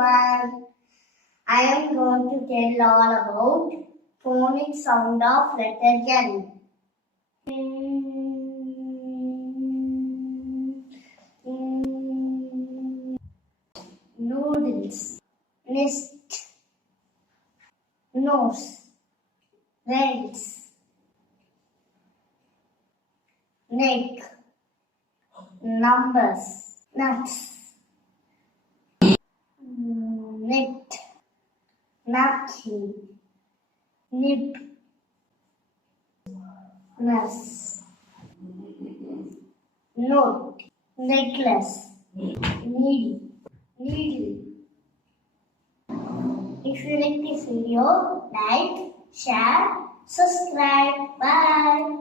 everyone. I am going to tell all about phonic sound of letter N. Noodles, nest, nose, rails, neck, numbers, nuts. Net, napkin, nib, nurse, note, necklace, needle, needle. If you like this video, like, share, subscribe. Bye.